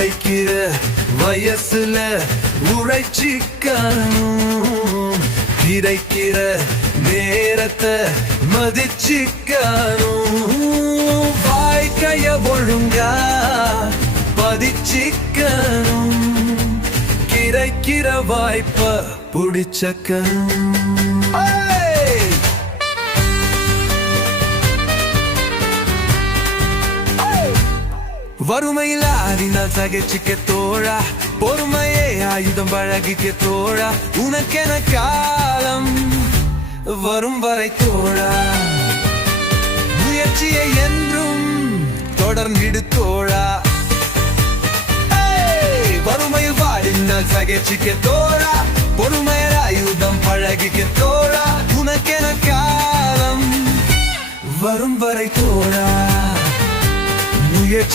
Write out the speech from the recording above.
உழைக்கிற வயசுல உழைச்சிக்கணும். கிடைக்கிற நேரத்தை மதிச்சிக்கணும். வாழ்க்கைய ஒழுங்கா பதிச்சிக்கணும். கிடைக்கிற வாய்ப்ப புடிச்சக்கணும். வறுமையில் அறிந்தால் சகிச்சுக்க தோழா. பொறுமையே ஆயுதம் பழகிக்க தோழா. உனக்கென காலம் வரும் வரை தோழா. முயற்சியை என்றும் தொடர்ந்திடு தோழா. வறுமையில் வாடினால் சகிச்சுக்க தோழா. பொறுமையில் ஆயுதம் பழகிக்க தோழா. உனக்கென காலம் வரும் வரை தோழா. முயற்சி